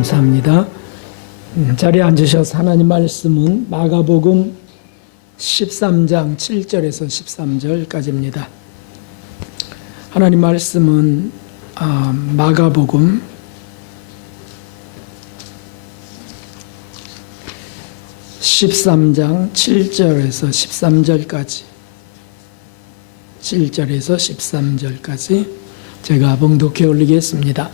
감사합니다. 자리에 앉으셔서 하나님 말씀은 마가복음 13장 7절에서 13절까지입니다. 하나님 말씀은 마가복음 13장 7절에서 13절까지 7절에서 13절까지 제가 봉독해 올리겠습니다.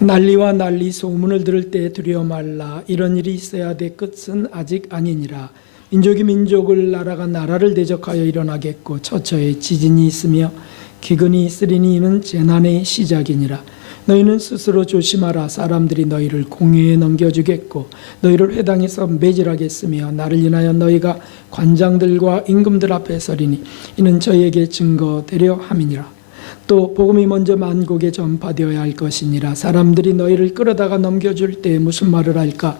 난리와 난리 소문을 들을 때 두려워 말라. 이런 일이 있어야 될 끝은 아직 아니니라. 민족이 민족을, 나라가 나라를 대적하여 일어나겠고 처처에 지진이 있으며 기근이 있으리니 이는 재난의 시작이니라. 너희는 스스로 조심하라. 사람들이 너희를 공회에 넘겨주겠고 너희를 회당에서 매질하겠으며 나를 인하여 너희가 관장들과 임금들 앞에 서리니 이는 저희에게 증거되려 함이니라. 또 복음이 먼저 만국에 전파되어야 할 것이니라. 사람들이 너희를 끌어다가 넘겨줄 때 무슨 말을 할까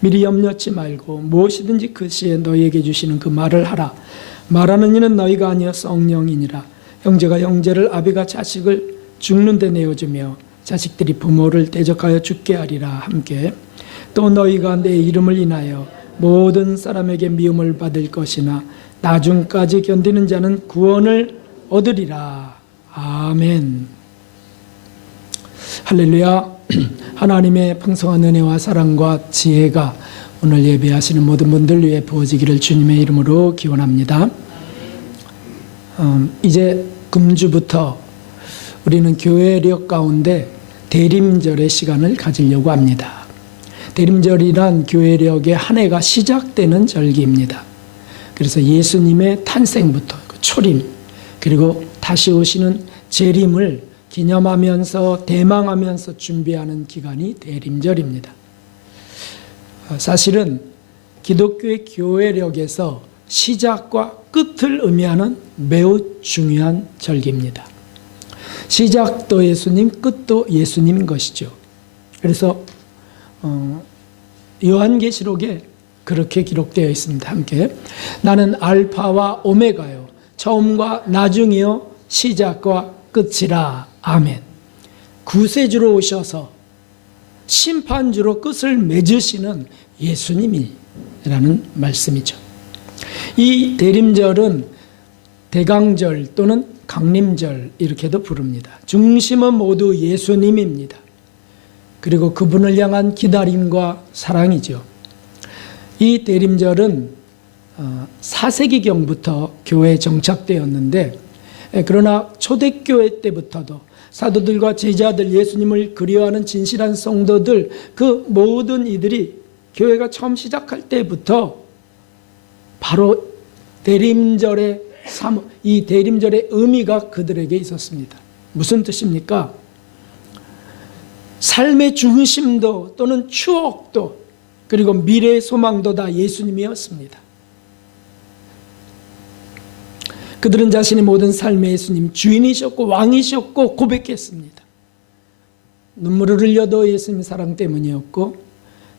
미리 염려치 말고 무엇이든지 그 시에 너희에게 주시는 그 말을 하라. 말하는 이는 너희가 아니여 성령이니라. 형제가 형제를, 아비가 자식을 죽는 데 내어주며 자식들이 부모를 대적하여 죽게 하리라. 함께 또 너희가 내 이름을 인하여 모든 사람에게 미움을 받을 것이나 나중까지 견디는 자는 구원을 얻으리라. 아멘. 할렐루야. 하나님의 풍성한 은혜와 사랑과 지혜가 오늘 예배하시는 모든 분들 위해 부어지기를 주님의 이름으로 기원합니다. 이제 금주부터 우리는 교회력 가운데 대림절의 시간을 가지려고 합니다. 대림절이란 교회력의 한 해가 시작되는 절기입니다. 그래서 예수님의 탄생부터 초림 그리고 다시 오시는 재림을 기념하면서 대망하면서 준비하는 기간이 대림절입니다. 사실은 기독교의 교회력에서 시작과 끝을 의미하는 매우 중요한 절기입니다. 시작도 예수님, 끝도 예수님인 것이죠. 그래서 요한계시록에 그렇게 기록되어 있습니다. 함께 나는 알파와 오메가요 처음과 나중이요 시작과 끝이라. 아멘. 구세주로 오셔서 심판주로 끝을 맺으시는 예수님이라는 말씀이죠. 이 대림절은 대강절 또는 강림절 이렇게도 부릅니다. 중심은 모두 예수님입니다. 그리고 그분을 향한 기다림과 사랑이죠. 이 대림절은 4세기경부터 교회에 정착되었는데 그러나 초대교회 때부터도 사도들과 제자들, 예수님을 그리워하는 진실한 성도들, 그 모든 이들이 교회가 처음 시작할 때부터 바로 이 대림절의 의미가 그들에게 있었습니다. 무슨 뜻입니까? 삶의 중심도 또는 추억도 그리고 미래의 소망도 다 예수님이었습니다. 그들은 자신의 모든 삶의 예수님 주인이셨고 왕이셨고 고백했습니다. 눈물을 흘려도 예수님 사랑 때문이었고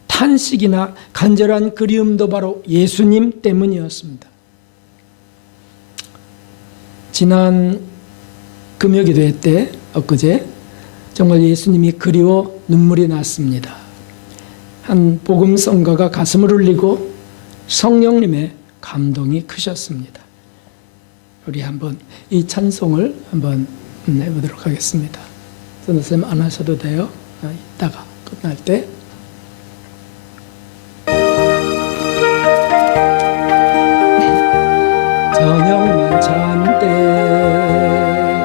탄식이나 간절한 그리움도 바로 예수님 때문이었습니다. 지난 금요기도회 때 엊그제 정말 예수님이 그리워 눈물이 났습니다. 한 복음성가가 가슴을 울리고 성령님의 감동이 크셨습니다. 우리 한번 이 찬송을 한번 해보도록 하겠습니다. 선생님 안 하셔도 돼요. 이따가 끝날 때. 저녁만 찬 때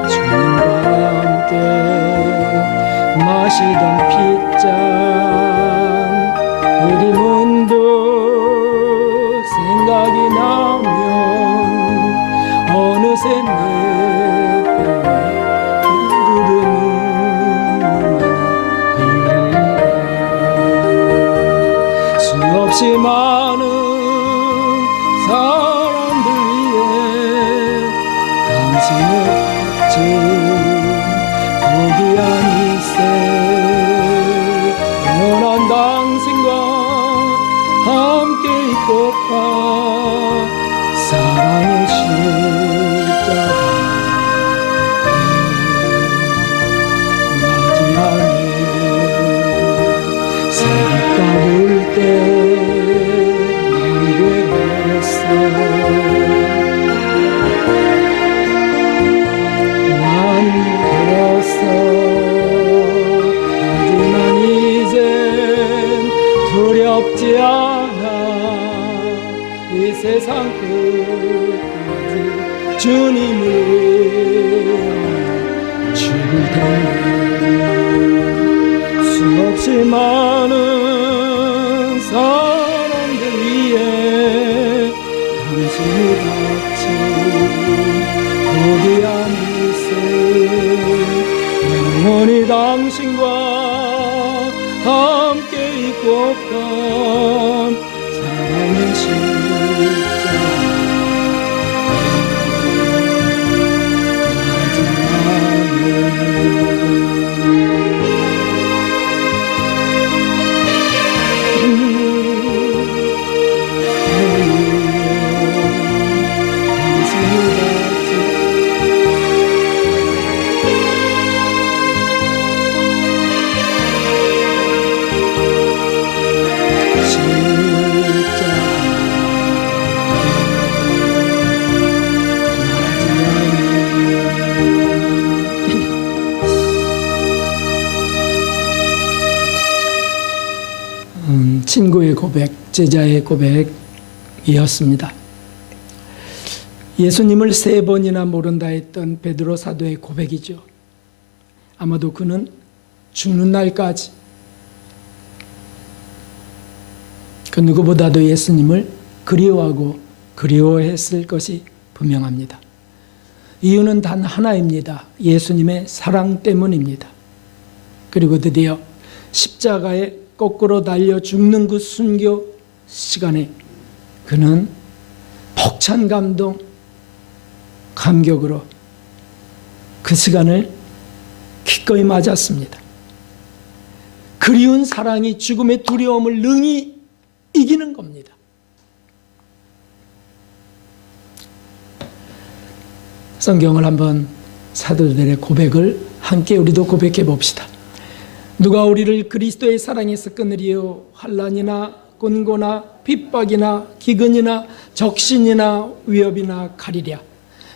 주님과 함께 마시던 핏잔 그리 문득 생각이 나면 어느새 내게 흐르는 수없이 많은 사람들 위해 당신의 진 고귀한 이세 영원한 당신과 함께 있고파 사랑의 십자가 맞이하네. 수없이 많은 사람들 위해 당신이 바친 거대한 일세, 영원히 당신과 함께 있고픈 사랑의 십자가 친구의 고백, 제자의 고백이었습니다. 예수님을 3번이나 모른다 했던 베드로 사도의 고백이죠. 아마도 그는 죽는 날까지 그 누구보다도 예수님을 그리워하고 그리워했을 것이 분명합니다. 이유는 단 하나입니다. 예수님의 사랑 때문입니다. 그리고 드디어 십자가에 거꾸로 달려 죽는 그 순교 시간에 그는 벅찬 감동, 감격으로 그 시간을 기꺼이 맞았습니다. 그리운 사랑이 죽음의 두려움을 능히 이기는 겁니다. 성경을 한번 사도들의 고백을 함께 우리도 고백해 봅시다. 누가 우리를 그리스도의 사랑에서 끊으리요? 환난이나 곤고나 핍박이나 기근이나 적신이나 위협이나 가리랴.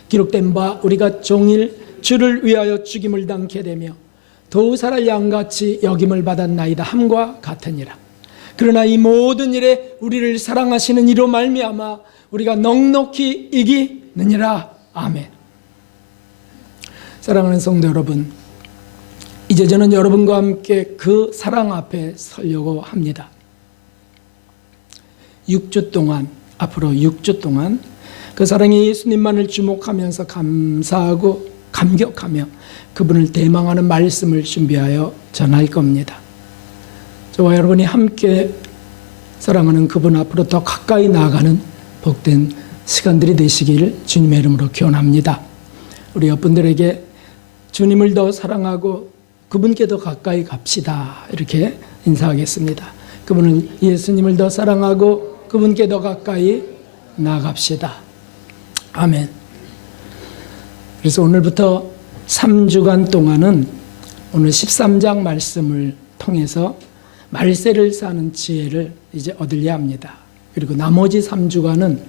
기록된 바 우리가 종일 주를 위하여 죽임을 당케 되며 도우사랄 양같이 여김을 받았나이다 함과 같으니라. 그러나 이 모든 일에 우리를 사랑하시는 이로 말미암아 우리가 넉넉히 이기느니라. 아멘. 사랑하는 성도 여러분, 이제 저는 여러분과 함께 그 사랑 앞에 서려고 합니다. 6주 동안, 앞으로 6주 동안 그 사랑의 예수님만을 주목하면서 감사하고 감격하며 그분을 대망하는 말씀을 준비하여 전할 겁니다. 저와 여러분이 함께 사랑하는 그분 앞으로 더 가까이 나아가는 복된 시간들이 되시기를 주님의 이름으로 기원합니다. 우리 옆분들에게 주님을 더 사랑하고 그분께 더 가까이 갑시다, 이렇게 인사하겠습니다. 그분은 예수님을 더 사랑하고 그분께 더 가까이 나아갑시다. 아멘. 그래서 오늘부터 3주간 동안은 오늘 13장 말씀을 통해서 말세를 사는 지혜를 이제 얻으려 합니다. 그리고 나머지 3주간은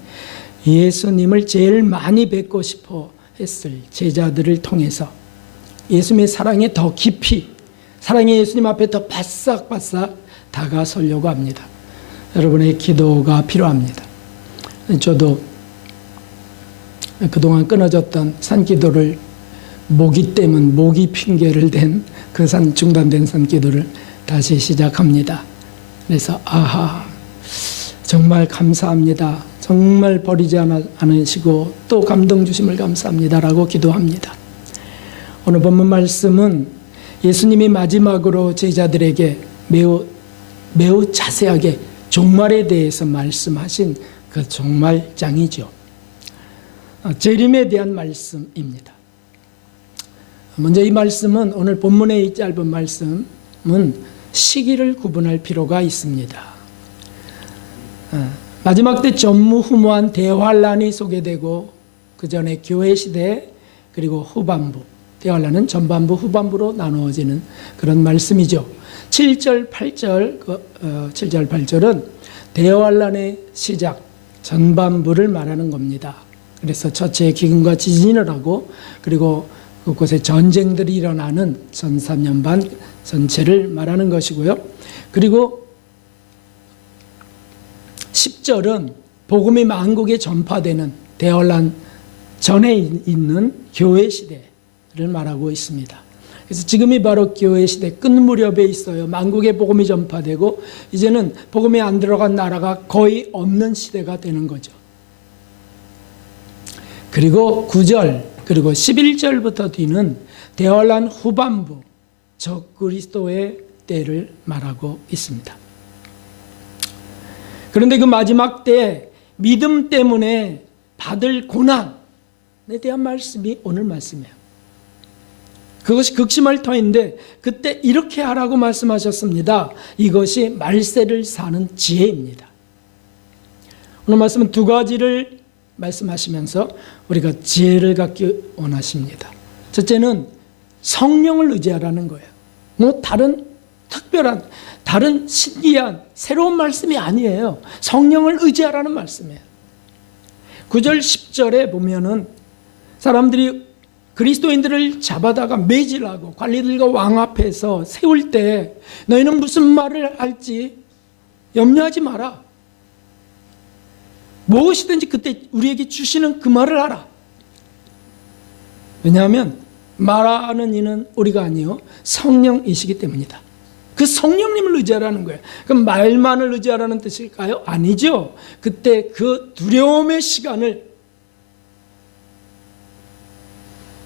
예수님을 제일 많이 뵙고 싶어 했을 제자들을 통해서 예수님의 사랑에 더 깊이, 사랑의 예수님 앞에 더 바싹바싹 다가서려고 합니다. 여러분의 기도가 필요합니다. 저도 그동안 끊어졌던 산기도를 모기 핑계를 댄 그 중단된 산기도를 다시 시작합니다. 그래서 정말 감사합니다. 정말 버리지 않으시고 또 감동 주심을 감사합니다라고 기도합니다. 오늘 본문 말씀은 예수님이 마지막으로 제자들에게 매우 자세하게 종말에 대해서 말씀하신 그 종말장이죠. 재림에 대한 말씀입니다. 먼저 이 말씀은, 오늘 본문의 이 짧은 말씀은 시기를 구분할 필요가 있습니다. 마지막 때 전무후무한 대환란이 소개되고 그 전에 교회 시대, 그리고 후반부, 대환란은 전반부 후반부로 나누어지는 그런 말씀이죠. 7절 8절은 대환란의 시작, 전반부를 말하는 겁니다. 그래서 첫째 기근과 지진을 하고, 그리고 그곳에 전쟁들이 일어나는 전 3년 반 전체를 말하는 것이고요. 그리고 10절은 복음이 만국에 전파되는 대환란 전에 있는 교회 시대를 말하고 있습니다. 그래서 지금이 바로 교회 시대 끝 무렵에 있어요. 만국에 복음이 전파되고 이제는 복음이 안 들어간 나라가 거의 없는 시대가 되는 거죠. 그리고 9절 그리고 11절부터 뒤는 대환란 후반부 적그리스도의 때를 말하고 있습니다. 그런데 그 마지막 때 믿음 때문에 받을 고난에 대한 말씀이 오늘 말씀이에요. 그것이 극심할 터인데 그때 이렇게 하라고 말씀하셨습니다. 이것이 말세를 사는 지혜입니다. 오늘 말씀은 두 가지를 말씀하시면서 우리가 지혜를 갖기 원하십니다. 첫째는 성령을 의지하라는 거예요. 뭐 다른 특별한 다른 신기한 새로운 말씀이 아니에요. 성령을 의지하라는 말씀이에요. 9절 10절에 보면은 사람들이 그리스도인들을 잡아다가 매질하고 관리들과 왕 앞에서 세울 때 너희는 무슨 말을 할지 염려하지 마라. 무엇이든지 그때 우리에게 주시는 그 말을 하라. 왜냐하면 말하는 이는 우리가 아니요 성령이시기 때문이다. 그 성령님을 의지하라는 거예요. 그럼 말만을 의지하라는 뜻일까요? 아니죠. 그때 그 두려움의 시간을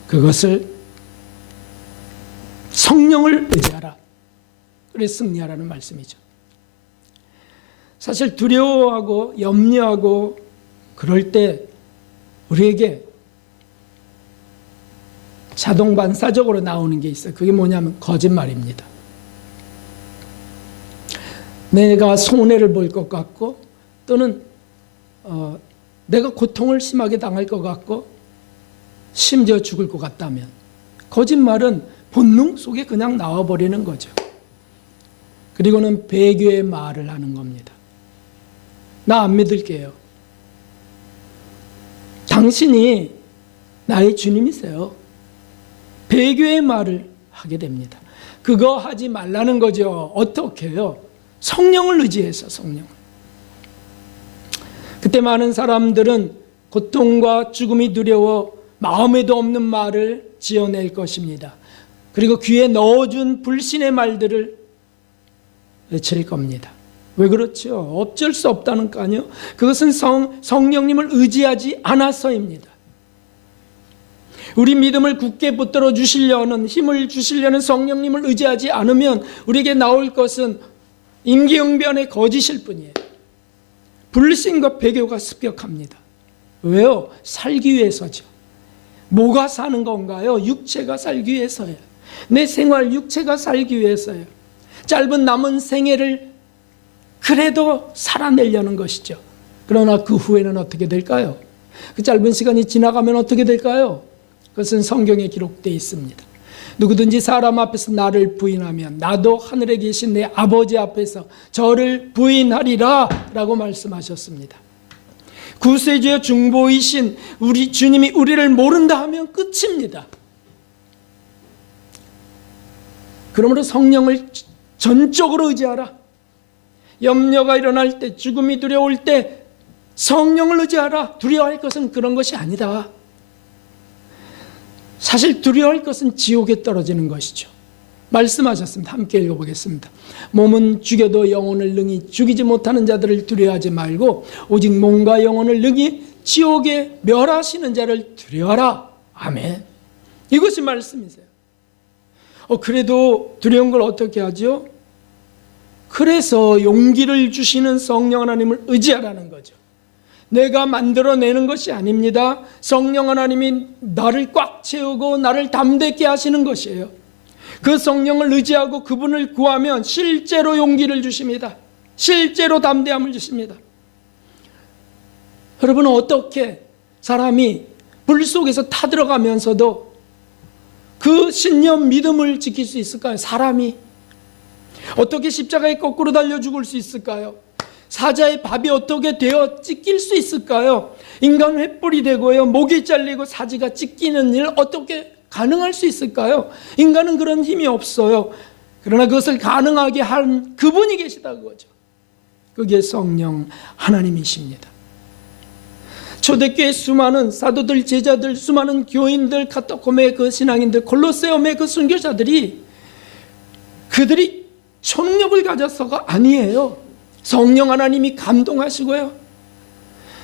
그것을 성령을 의지하라. 그래 승리하라는 말씀이죠. 사실 두려워하고 염려하고 그럴 때 우리에게 자동 반사적으로 나오는 게 있어요. 그게 뭐냐면 거짓말입니다. 내가 손해를 볼 것 같고 또는 내가 고통을 심하게 당할 것 같고 심지어 죽을 것 같다면 거짓말은 본능 속에 그냥 나와버리는 거죠. 그리고는 배교의 말을 하는 겁니다. 나 안 믿을게요. 당신이 나의 주님이세요. 배교의 말을 하게 됩니다. 그거 하지 말라는 거죠. 어떻게 해요? 성령을 의지해서 성령. 그때 많은 사람들은 고통과 죽음이 두려워 마음에도 없는 말을 지어낼 것입니다. 그리고 귀에 넣어준 불신의 말들을 외칠 겁니다. 왜 그렇죠? 어쩔 수 없다는 거 아니에요? 그것은 성령님을 의지하지 않아서입니다. 우리 믿음을 굳게 붙들어 주시려는 힘을 주시려는 성령님을 의지하지 않으면 우리에게 나올 것은 임기응변의 거짓일 뿐이에요. 불신과 배교가 습격합니다. 왜요? 살기 위해서죠. 뭐가 사는 건가요? 육체가 살기 위해서예요. 내 생활 육체가 살기 위해서예요. 짧은 남은 생애를 그래도 살아내려는 것이죠. 그러나 그 후에는 어떻게 될까요? 그 짧은 시간이 지나가면 어떻게 될까요? 그것은 성경에 기록되어 있습니다. 누구든지 사람 앞에서 나를 부인하면 나도 하늘에 계신 내 아버지 앞에서 저를 부인하리라 라고 말씀하셨습니다. 구세주여 중보이신 우리 주님이 우리를 모른다 하면 끝입니다. 그러므로 성령을 전적으로 의지하라. 염려가 일어날 때, 죽음이 두려울 때 성령을 의지하라. 두려워할 것은 그런 것이 아니다. 사실 두려워할 것은 지옥에 떨어지는 것이죠. 말씀하셨습니다. 함께 읽어보겠습니다. 몸은 죽여도 영혼을 능히 죽이지 못하는 자들을 두려워하지 말고 오직 몸과 영혼을 능히 지옥에 멸하시는 자를 두려워하라. 아멘. 이것이 말씀이세요. 그래도 두려운 걸 어떻게 하죠? 그래서 용기를 주시는 성령 하나님을 의지하라는 거죠. 내가 만들어내는 것이 아닙니다. 성령 하나님이 나를 꽉 채우고 나를 담대케 하시는 것이에요. 그 성령을 의지하고 그분을 구하면 실제로 용기를 주십니다. 실제로 담대함을 주십니다. 여러분은 어떻게 사람이 불 속에서 타들어가면서도 그 신념 믿음을 지킬 수 있을까요? 사람이 어떻게 십자가에 거꾸로 달려 죽을 수 있을까요? 사자의 밥이 어떻게 되어 찢길 수 있을까요? 인간 횃불이 되고요, 목이 잘리고 사지가 찢기는 일 어떻게 가능할 수 있을까요? 인간은 그런 힘이 없어요. 그러나 그것을 가능하게 한 그분이 계시다는 거죠. 그게 성령 하나님이십니다. 초대교회 수많은 사도들, 제자들, 수많은 교인들, 카타콤의 그 신앙인들, 골로세움의 그 순교자들이 그들이 초능력을 가졌어가 아니에요. 성령 하나님이 감동하시고요,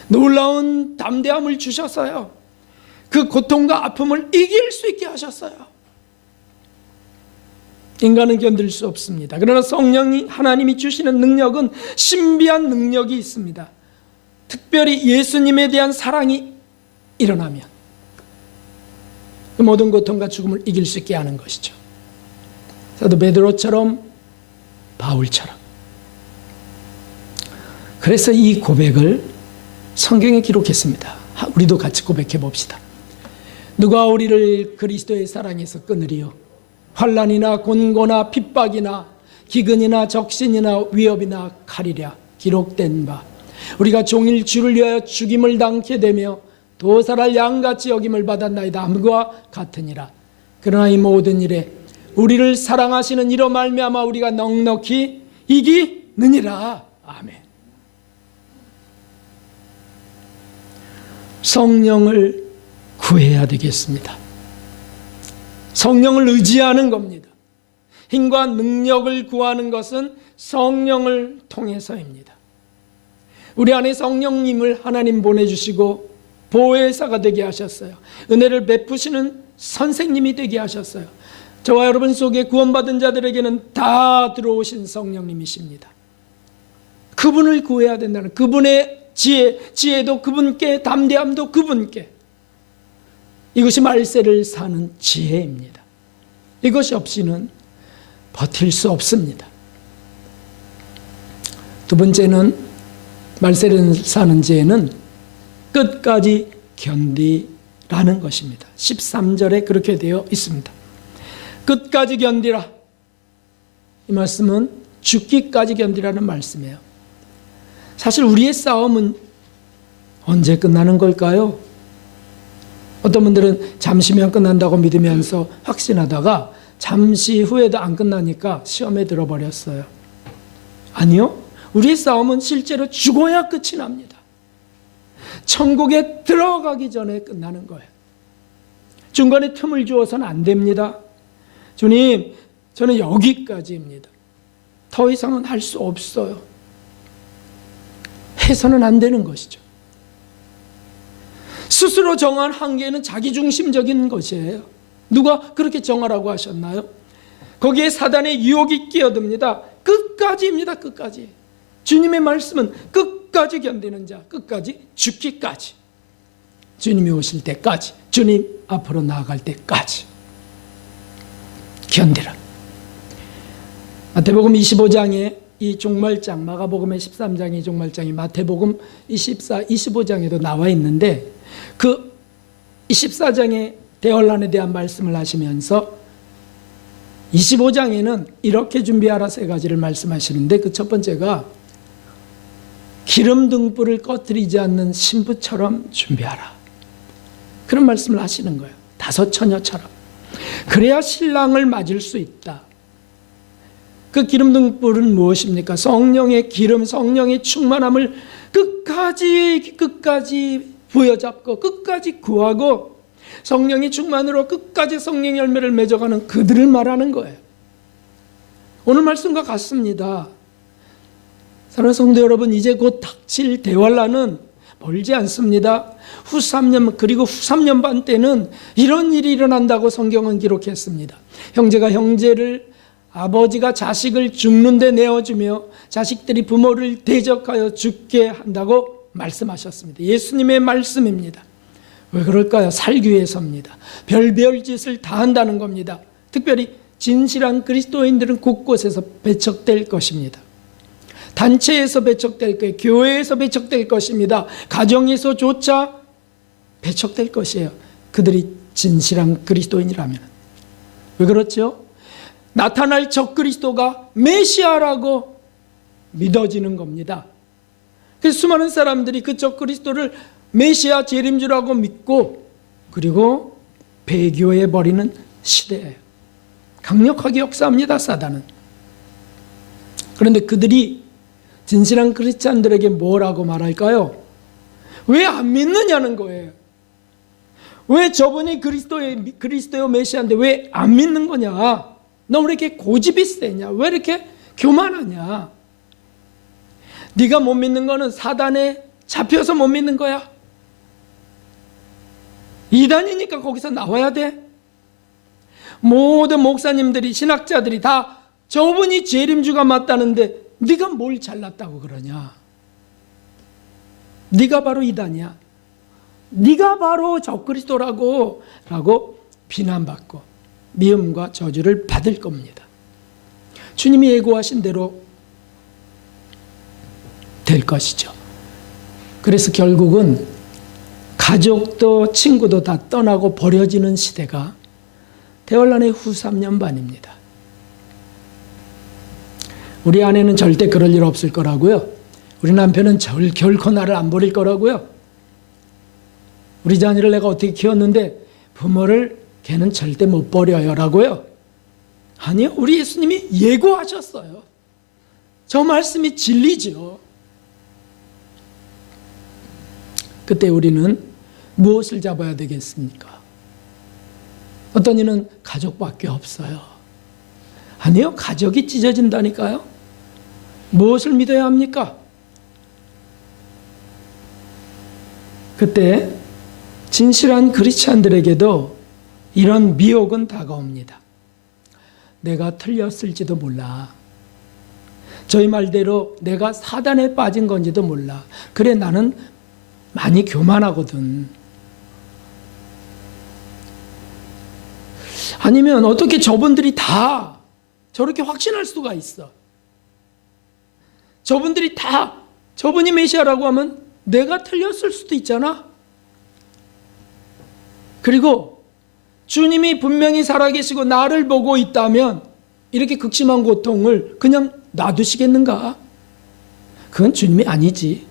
놀라운 담대함을 주셨어요. 그 고통과 아픔을 이길 수 있게 하셨어요. 인간은 견딜 수 없습니다. 그러나 성령 하나님이 주시는 능력은 신비한 능력이 있습니다. 특별히 예수님에 대한 사랑이 일어나면 그 모든 고통과 죽음을 이길 수 있게 하는 것이죠. 사도 베드로처럼, 바울처럼. 그래서 이 고백을 성경에 기록했습니다. 우리도 같이 고백해 봅시다. 누가 우리를 그리스도의 사랑에서 끊으리요? 환난이나 곤고나 핍박이나 기근이나 적신이나 위협이나 칼이랴. 기록된 바 우리가 종일 주를 위하여 죽임을 당케 되며 도살할 양같이 여김을 받았나이다 함과 같으니라. 그러나 이 모든 일에 우리를 사랑하시는 이로 말미암아 우리가 넉넉히 이기느니라. 아멘. 성령을 구해야 되겠습니다. 성령을 의지하는 겁니다. 힘과 능력을 구하는 것은 성령을 통해서입니다. 우리 안에 성령님을 하나님 보내주시고 보혜사가 되게 하셨어요. 은혜를 베푸시는 선생님이 되게 하셨어요. 저와 여러분 속에 구원받은 자들에게는 다 들어오신 성령님이십니다. 그분을 구해야 된다는, 그분의 지혜도 그분께, 담대함도 그분께. 이것이 말세를 사는 지혜입니다. 이것이 없이는 버틸 수 없습니다. 두 번째는, 말세를 사는 지혜는 끝까지 견디라는 것입니다. 13절에 그렇게 되어 있습니다. 끝까지 견디라. 이 말씀은 죽기까지 견디라는 말씀이에요. 사실 우리의 싸움은 언제 끝나는 걸까요? 어떤 분들은 잠시면 끝난다고 믿으면서 확신하다가 잠시 후에도 안 끝나니까 시험에 들어버렸어요. 아니요. 우리의 싸움은 실제로 죽어야 끝이 납니다. 천국에 들어가기 전에 끝나는 거예요. 중간에 틈을 주어서는 안 됩니다. 주님, 저는 여기까지입니다. 더 이상은 할 수 없어요. 해서는 안 되는 것이죠. 스스로 정한 한계는 자기중심적인 것이에요. 누가 그렇게 정하라고 하셨나요? 거기에 사단의 유혹이 끼어듭니다. 끝까지입니다. 끝까지. 주님의 말씀은 끝까지 견디는 자, 끝까지 죽기까지. 주님이 오실 때까지, 주님 앞으로 나아갈 때까지 견디라. 마태복음 25장에 이 종말장, 마가복음의 13장의 종말장이 마태복음 24, 25장에도 나와 있는데, 그 24장의 대환란에 대한 말씀을 하시면서 25장에는 이렇게 준비하라 세 가지를 말씀하시는데, 그 첫 번째가 기름 등불을 꺼뜨리지 않는 신부처럼 준비하라. 그런 말씀을 하시는 거예요. 다섯 처녀처럼. 그래야 신랑을 맞을 수 있다. 그 기름 등불은 무엇입니까? 성령의 기름, 성령의 충만함을 끝까지 부여잡고 끝까지 구하고 성령의 충만으로 끝까지 성령의 열매를 맺어가는 그들을 말하는 거예요. 오늘 말씀과 같습니다. 사랑하는 성도 여러분, 이제 곧 닥칠 대환란은 멀지 않습니다. 후 3년, 그리고 후 3년 반 때는 이런 일이 일어난다고 성경은 기록했습니다. 형제가 형제를, 아버지가 자식을 죽는데 내어주며 자식들이 부모를 대적하여 죽게 한다고 말씀하셨습니다. 예수님의 말씀입니다. 왜 그럴까요? 살기 위해서입니다. 별별 짓을 다 한다는 겁니다. 특별히 진실한 그리스도인들은 곳곳에서 배척될 것입니다. 단체에서 배척될 거예요. 교회에서 배척될 것입니다. 가정에서조차 배척될 것이에요. 그들이 진실한 그리스도인이라면. 왜 그렇죠? 나타날 적그리스도가 메시아라고 믿어지는 겁니다. 그래서 수많은 사람들이 그 적그리스도를 메시아 재림주라고 믿고 그리고 배교해버리는 시대예요. 강력하게 역사합니다, 사단은. 그런데 그들이 진실한 크리스찬들에게 뭐라고 말할까요? 왜 안 믿느냐는 거예요. 왜 저분이 그리스도요 메시아인데 왜 안 믿는 거냐? 너 왜 이렇게 고집이 세냐? 왜 이렇게 교만하냐? 네가 못 믿는 거는 사단에 잡혀서 못 믿는 거야. 이단이니까 거기서 나와야 돼. 모든 목사님들이, 신학자들이 다 저분이 재림주가 맞다는데 네가 뭘 잘났다고 그러냐? 네가 바로 이단이야. 네가 바로 적그리스도라고 비난받고 미움과 저주를 받을 겁니다. 주님이 예고하신 대로 될 것이죠. 그래서 결국은 가족도 친구도 다 떠나고 버려지는 시대가 대환란의 후 3년 반입니다. 우리 아내는 절대 그럴 일 없을 거라고요. 우리 남편은 결코 나를 안 버릴 거라고요. 우리 자녀를 내가 어떻게 키웠는데 부모를 걔는 절대 못 버려요 라고요. 아니요, 우리 예수님이 예고하셨어요. 저 말씀이 진리죠. 그때 우리는 무엇을 잡아야 되겠습니까? 어떤 이는 가족밖에 없어요. 아니요, 가족이 찢어진다니까요. 무엇을 믿어야 합니까? 그때 진실한 크리스찬들에게도 이런 미혹은 다가옵니다. 내가 틀렸을지도 몰라. 저희 말대로 내가 사단에 빠진 건지도 몰라. 그래, 나는 많이 교만하거든. 아니면 어떻게 저분들이 다 저렇게 확신할 수가 있어? 저분들이 다 저분이 메시아라고 하면 내가 틀렸을 수도 있잖아. 그리고 주님이 분명히 살아계시고 나를 보고 있다면 이렇게 극심한 고통을 그냥 놔두시겠는가? 그건 주님이 아니지.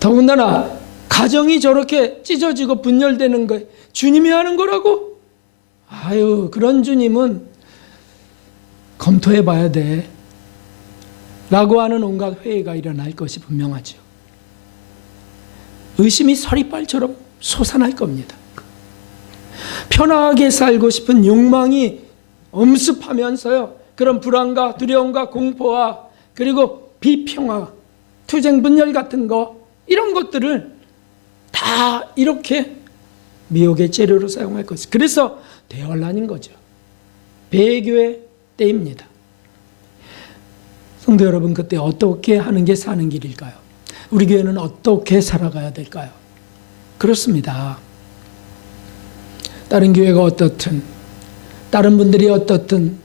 더군다나 가정이 저렇게 찢어지고 분열되는 거 주님이 하는 거라고? 아유, 그런 주님은 검토해 봐야 돼 라고 하는 온갖 회의가 일어날 것이 분명하죠. 의심이 서리빨처럼 솟아날 겁니다. 편하게 살고 싶은 욕망이 엄습하면서요, 그런 불안과 두려움과 공포와 그리고 비평화, 투쟁 분열 같은 거, 이런 것들을 다 이렇게 미혹의 재료로 사용할 것이. 그래서 대환란인 거죠. 배교의 때입니다. 성도 여러분, 그때 어떻게 하는 게 사는 길일까요? 우리 교회는 어떻게 살아가야 될까요? 그렇습니다. 다른 교회가 어떻든, 다른 분들이 어떻든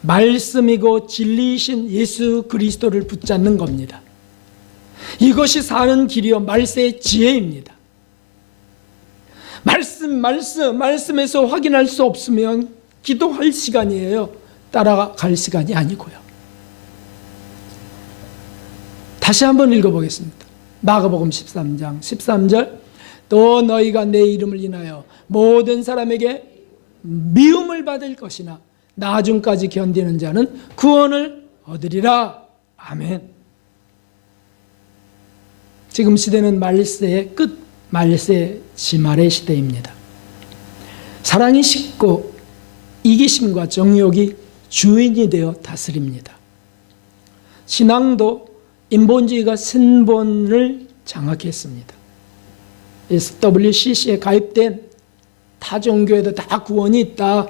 말씀이고 진리이신 예수 그리스도를 붙잡는 겁니다. 이것이 사는 길이요 말세의 지혜입니다. 말씀에서 확인할 수 없으면 기도할 시간이에요. 따라갈 시간이 아니고요. 다시 한번 읽어보겠습니다. 마가복음 13장 13절, 또 너희가 내 이름을 인하여 모든 사람에게 미움을 받을 것이나 나중까지 견디는 자는 구원을 얻으리라. 아멘. 지금 시대는 말세의 끝, 말세 지말의 시대입니다. 사랑이 식고 이기심과 정욕이 주인이 되어 다스립니다. 신앙도 인본주의가 신본을 장악했습니다. SWCC에 가입된 타 종교에도 다 구원이 있다.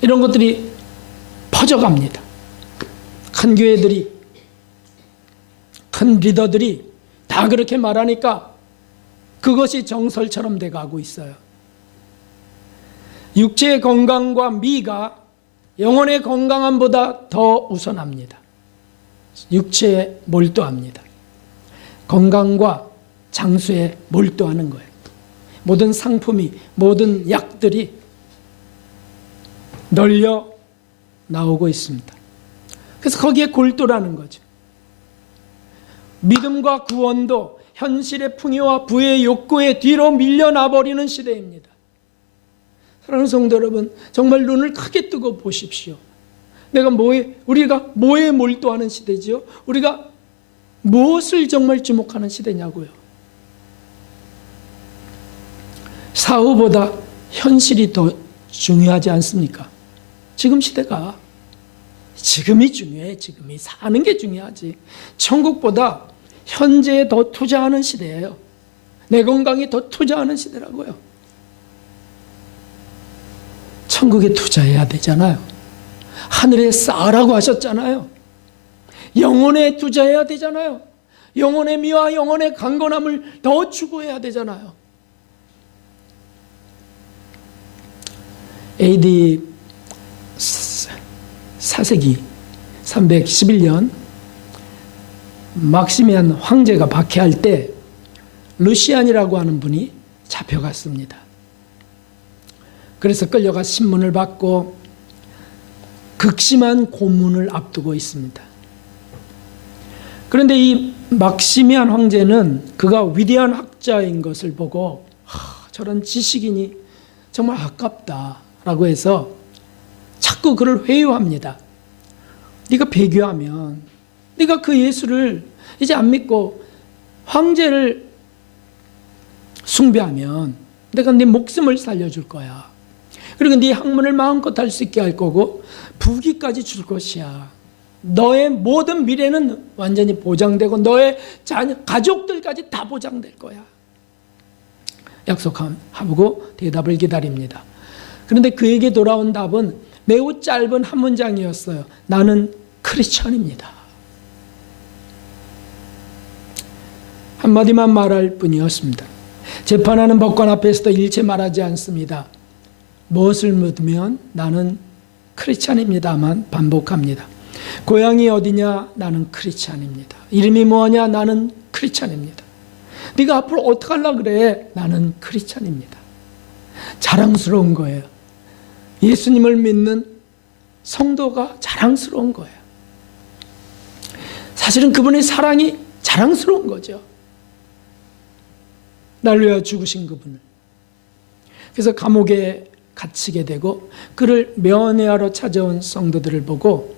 이런 것들이 퍼져갑니다. 큰 교회들이, 큰 리더들이 다 그렇게 말하니까 그것이 정설처럼 돼가고 있어요. 육체의 건강과 미가 영혼의 건강함보다 더 우선합니다. 육체에 몰두합니다. 건강과 장수에 몰두하는 거예요. 모든 상품이, 모든 약들이 널려 나오고 있습니다. 그래서 거기에 골도라는 거죠. 믿음과 구원도 현실의 풍요와 부의 욕구에 뒤로 밀려나 버리는 시대입니다. 사랑하는 성도 여러분, 정말 눈을 크게 뜨고 보십시오. 우리가 뭐에 몰두하는 시대지요? 우리가 무엇을 정말 주목하는 시대냐고요? 사후보다 현실이 더 중요하지 않습니까? 지금 시대가 지금이 중요해. 지금이 사는 게 중요하지. 천국보다 현재에 더 투자하는 시대예요. 내 건강에 더 투자하는 시대라고요. 천국에 투자해야 되잖아요. 하늘에 쌓으라고 하셨잖아요. 영혼에 투자해야 되잖아요. 영혼의 미와 영혼의 강건함을 더 추구해야 되잖아요. AD 4세기 311년 막시미안 황제가 박해할 때 루시안이라고 하는 분이 잡혀갔습니다. 그래서 끌려가 신문을 받고 극심한 고문을 앞두고 있습니다. 그런데 이 막시미안 황제는 그가 위대한 학자인 것을 보고 저런 지식인이 정말 아깝다라고 해서 자꾸 그를 회유합니다. 네가 배교하면, 네가 그 예수를 이제 안 믿고 황제를 숭배하면 내가 네 목숨을 살려줄 거야. 그리고 네 학문을 마음껏 할 수 있게 할 거고 부귀까지 줄 것이야. 너의 모든 미래는 완전히 보장되고 너의 가족들까지 다 보장될 거야. 약속하고 대답을 기다립니다. 그런데 그에게 돌아온 답은 매우 짧은 한 문장이었어요. 나는 크리스천입니다. 한마디만 말할 뿐이었습니다. 재판하는 법관 앞에서도 일체 말하지 않습니다. 무엇을 묻으면 나는 크리스찬입니다만 반복합니다. 고향이 어디냐? 나는 크리스찬입니다. 이름이 뭐냐? 나는 크리스찬입니다. 네가 앞으로 어떻게 하려고 그래? 나는 크리스찬입니다. 자랑스러운 거예요. 예수님을 믿는 성도가 자랑스러운 거예요. 사실은 그분의 사랑이 자랑스러운 거죠. 날 위하여 죽으신 그분을. 그래서 감옥에 갇히게 되고 그를 면회하러 찾아온 성도들을 보고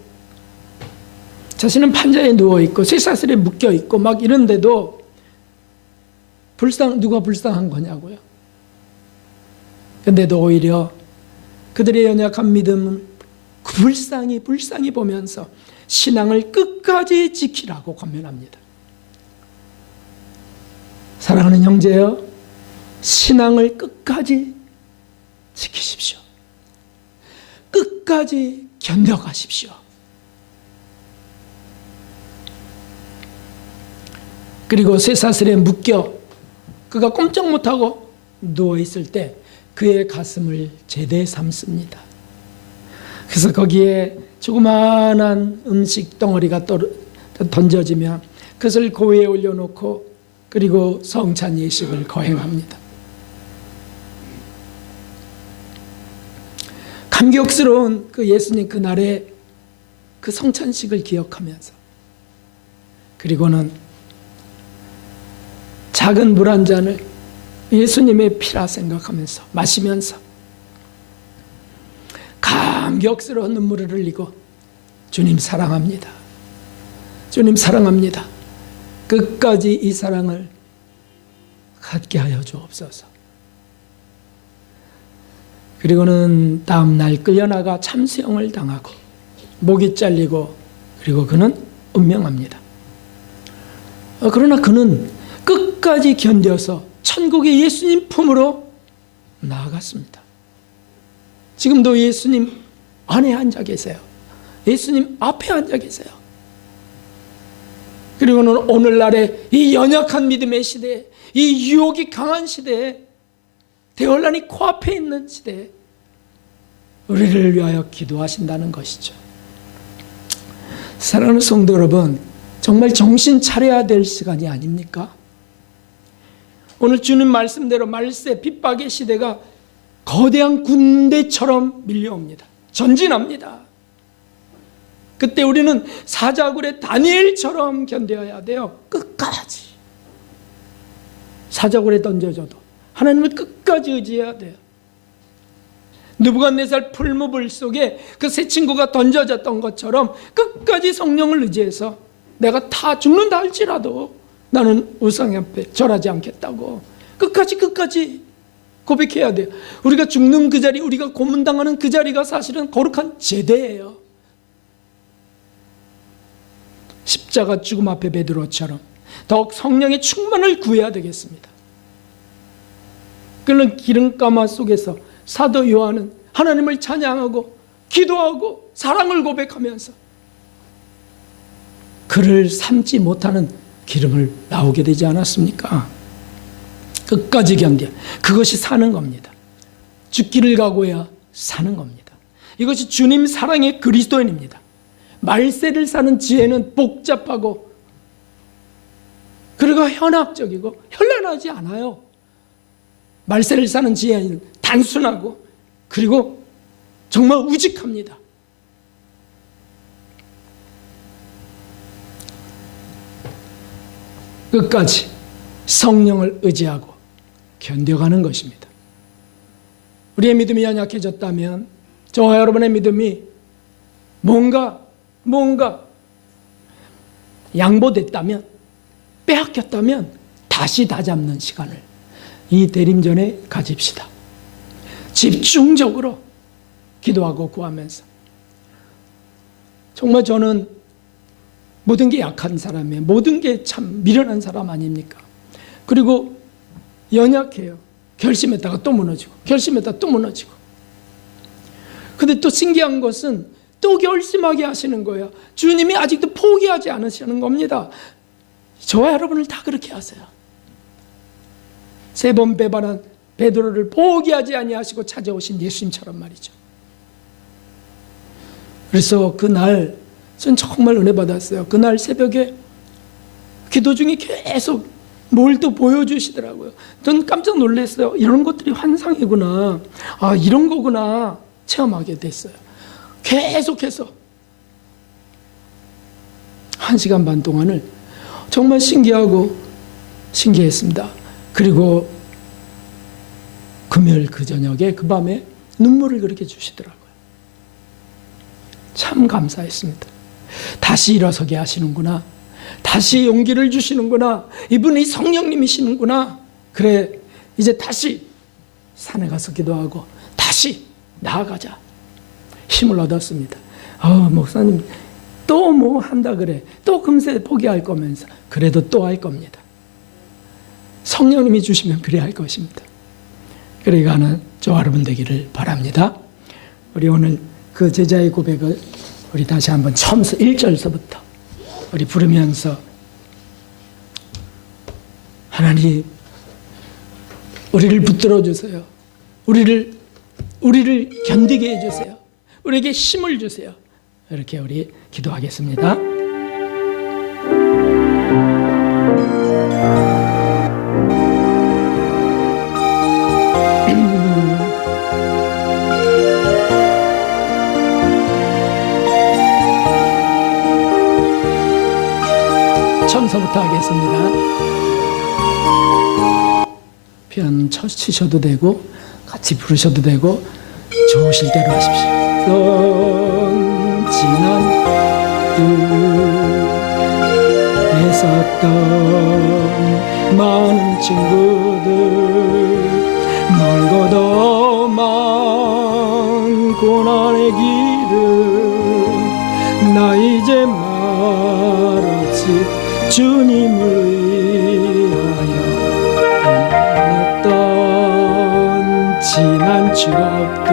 자신은 판자에 누워있고 쇠사슬에 묶여있고 막 이런데도 누가 불쌍한 거냐고요. 근데도 오히려 그들의 연약한 믿음을 불쌍히 보면서 신앙을 끝까지 지키라고 권면합니다. 사랑하는 형제여, 신앙을 끝까지 지키십시오. 끝까지 견뎌가십시오. 그리고 쇠사슬에 묶여 그가 꼼짝 못하고 누워있을 때 그의 가슴을 제대 삼습니다. 그래서 거기에 조그마한 음식 덩어리가 던져지면 그것을 고위에 올려놓고 그리고 성찬 예식을 거행합니다. 감격스러운 그 예수님 그날의 그 성찬식을 기억하면서 그리고는 작은 물 한 잔을 예수님의 피라 생각하면서 마시면서 감격스러운 눈물을 흘리고 주님 사랑합니다. 주님 사랑합니다. 끝까지 이 사랑을 갖게 하여 주옵소서. 그리고는 다음 날 끌려나가 참수형을 당하고 목이 잘리고 그리고 그는 운명합니다. 그러나 그는 끝까지 견뎌서 천국의 예수님 품으로 나아갔습니다. 지금도 예수님 안에 앉아 계세요. 예수님 앞에 앉아 계세요. 그리고는 오늘날의 이 연약한 믿음의 시대에, 이 유혹이 강한 시대에, 대혼란이 코앞에 있는 시대에 우리를 위하여 기도하신다는 것이죠. 사랑하는 성도 여러분, 정말 정신 차려야 될 시간이 아닙니까? 오늘 주님 말씀대로 말세 핍박의 시대가 거대한 군대처럼 밀려옵니다. 전진합니다. 그때 우리는 사자굴의 다니엘처럼 견뎌야 돼요. 끝까지. 사자굴에 던져져도 하나님을 끝까지 의지해야 돼요. 느부갓네살 풀무불 속에 그 세 친구가 던져졌던 것처럼 끝까지 성령을 의지해서 내가 다 죽는다 할지라도 나는 우상 앞에 절하지 않겠다고 끝까지 고백해야 돼요. 우리가 죽는 그 자리, 우리가 고문당하는 그 자리가 사실은 거룩한 제대예요. 십자가 죽음 앞에 베드로처럼 더욱 성령의 충만을 구해야 되겠습니다. 그런 기름가마 속에서 사도 요한은 하나님을 찬양하고 기도하고 사랑을 고백하면서 그를 삼지 못하는 기름을 나오게 되지 않았습니까? 끝까지 견뎌. 그것이 사는 겁니다. 죽기를 각오해야 사는 겁니다. 이것이 주님 사랑의 그리스도인입니다. 말세를 사는 지혜는 복잡하고 그리고 현학적이고 현란하지 않아요. 말세를 사는 지혜는 단순하고 그리고 정말 우직합니다. 끝까지 성령을 의지하고 견뎌가는 것입니다. 우리의 믿음이 연약해졌다면, 저와 여러분의 믿음이 뭔가 양보됐다면, 빼앗겼다면 다시 다잡는 시간을 이 대림전에 가집시다. 집중적으로 기도하고 구하면서. 정말 저는 모든 게 약한 사람이에요. 모든 게 참 미련한 사람 아닙니까? 그리고 연약해요. 결심했다가 또 무너지고 결심했다가 또 무너지고. 근데 또 신기한 것은 또 결심하게 하시는 거예요. 주님이 아직도 포기하지 않으시는 겁니다. 저와 여러분을 다 그렇게 하세요. 3번 배반한 베드로를 포기하지 아니하시고 찾아오신 예수님처럼 말이죠. 그래서 그날 전 정말 은혜 받았어요. 그날 새벽에 기도 중에 계속 뭘 또 보여주시더라고요. 전 깜짝 놀랐어요. 이런 것들이 환상이구나. 아, 이런 거구나. 체험하게 됐어요. 계속해서 1시간 반 동안을 정말 신기했습니다. 그리고 금요일 그 저녁에 그 밤에 눈물을 그렇게 주시더라고요. 참 감사했습니다. 다시 일어서게 하시는구나. 다시 용기를 주시는구나. 이분이 성령님이시는구나. 그래, 이제 다시 산에 가서 기도하고 다시 나아가자. 힘을 얻었습니다. 목사님 또 뭐 한다 그래. 또 금세 포기할 거면서. 그래도 또 할 겁니다. 성령님이 주시면 그래 할 것입니다. 그러니까 하는 저와 여러분 되기를 바랍니다. 우리 오늘 그 제자의 고백을 우리 다시 한번 처음서 1절서부터 우리 부르면서 하나님 우리를 붙들어 주세요. 우리를 견디게 해주세요. 우리에게 힘을 주세요. 이렇게 우리 기도하겠습니다. 처음서부터 하겠습니다. 피아노 치셔도 되고 같이 부르셔도 되고 좋으실 대로 하십시오. 지난 뜰에 섰던 많은 친구들 멀고도 먼 고난의 길을 나 이제 말없이 주님을 위하여 떠났던 지난 추억들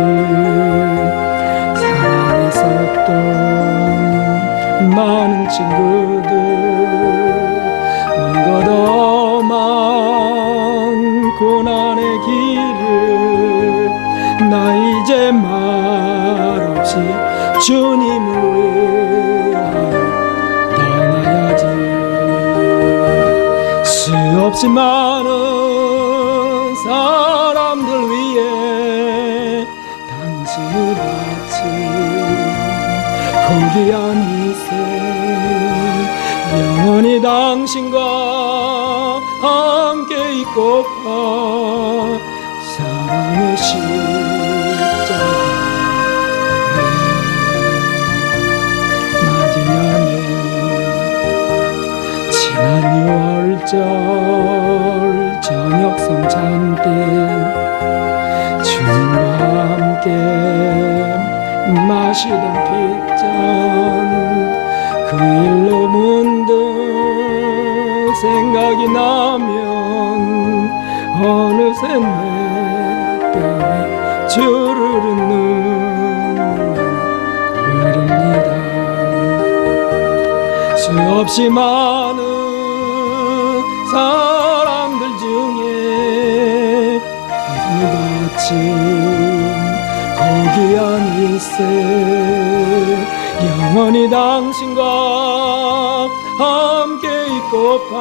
사랑에 섰던 많은 친구들 멀고도 먼 고난의 길을 나 이제 말없이 주님을 수없이 많은 사람들 위해 당신이 바친 고귀한 희생 영원히 당신과 함께 있고파 사랑의 십자가 함께 마시던 핏잔 그 일로 문득 생각이 나면 어느새 내 뺨에 주르르 눈물이 흐릅니다. 수없이 많은 사람들 중에 가슴이 바친 거기 아니세 영원히 당신과 함께 있고파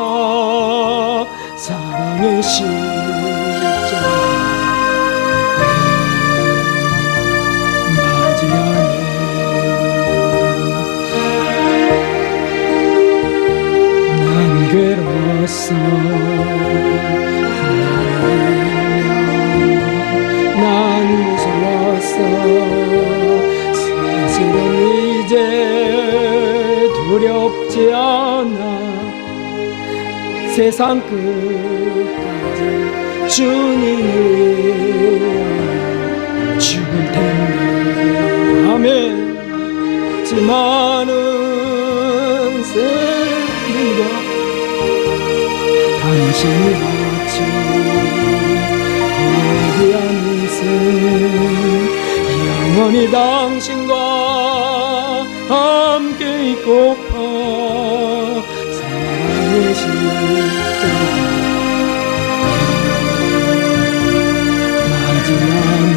사랑의 십자가 맞이하네. 난 괴로웠어 난 무서웠어 사실은 이제 두렵지 않아 세상 끝까지 주님을 위하여 죽을 텐데 아멘. 지만은 생명과 당신이 바친 거대한 인생 영원히 당신과 함께 있고파 사랑의 십자가 맞이하네.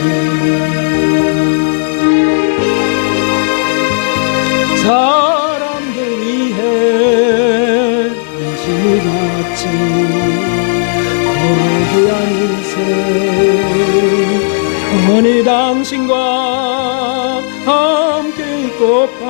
사람들 위해 당신이 바친 거대한 인생 영원히 당신과 함께 있고파